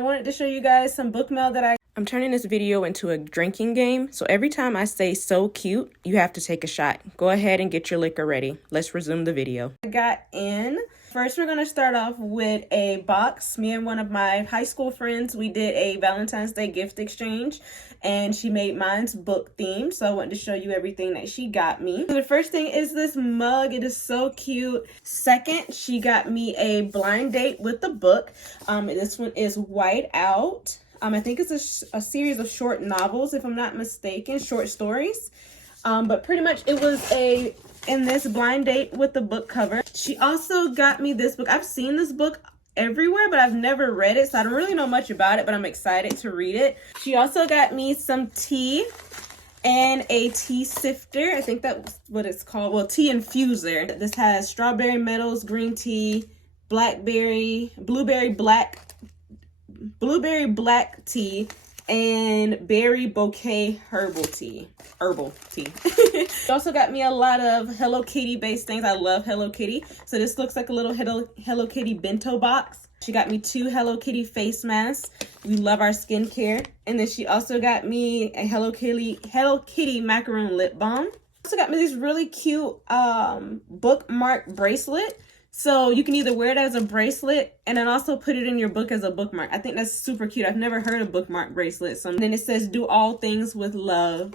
I wanted to show you guys some book mail that I'm turning this video into a drinking game. So every time I say so cute, you have to take a shot. Go ahead and get your liquor ready. Let's resume the video. I got in. First, we're going to start off with a box. Me and one of my high school friends, we did a Valentine's Day gift exchange, and she made mine's book themed. So I wanted to show you everything that she got me. So the first thing is this mug. It is so cute. Second, she got me a blind date with the book. This one is White Out. I think it's a series of short novels, if I'm not mistaken, short stories. But pretty much it was in this blind date with the book cover. She also got me this book. I've seen this book everywhere, but I've never read it, so I don't really know much about it, but I'm excited to read it. She also got me some tea and a tea sifter. I think that's what it's called. Well, tea infuser. This has strawberry metals, green tea, blueberry black tea, and berry bouquet herbal tea. She also got me a lot of Hello Kitty based things. I love Hello Kitty. So this looks like a little Hello Kitty bento box. She got me 2 Hello Kitty face masks. We love our skincare. And then she also got me a Hello Kitty macaron lip balm. Also got me this really cute bookmark bracelet. So you can either wear it as a bracelet and then also put it in your book as a bookmark. I think that's super cute. I've never heard of bookmark bracelets. So then it says, do all things with love.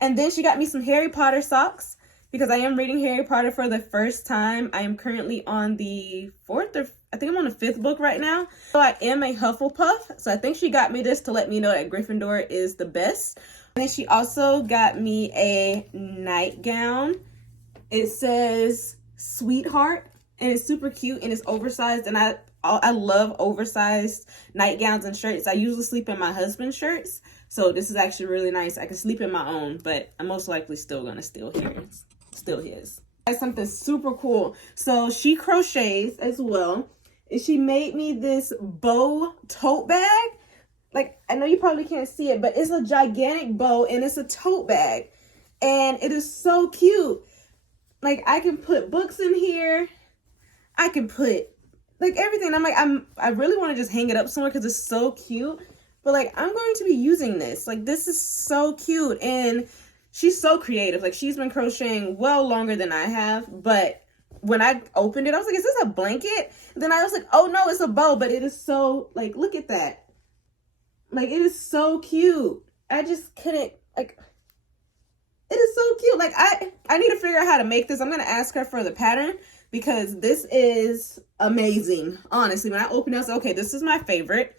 And then she got me some Harry Potter socks because I am reading Harry Potter for the first time. I am currently on the 4th or I think I'm on the 5th book right now. So I am a Hufflepuff. So I think she got me this to let me know that Gryffindor is the best. And then she also got me a nightgown. It says Sweetheart. And it's super cute and it's oversized, and I love oversized nightgowns and shirts. I usually sleep in my husband's shirts, so this is actually really nice. I can sleep in my own, but I'm most likely still gonna steal his. That's something super cool. So she crochets as well, and she made me this bow tote bag. Like, I know you probably can't see it, but it's a gigantic bow and it's a tote bag, and it is so cute. Like, I can put books in here. I can put like everything. I really want to just hang it up somewhere because it's so cute. But like, I'm going to be using this. Like, this is so cute. And she's so creative. Like, she's been crocheting well longer than I have. But when I opened it, I was like, is this a blanket? And then I was like, oh no, it's a bow. But it is so, like, look at that. Like, it is so cute. I just couldn't, like, it is so cute. Like, I need to figure out how to make this. I'm going to ask her for the pattern, because this is amazing. Honestly, when I opened it, I was like, okay, this is my favorite.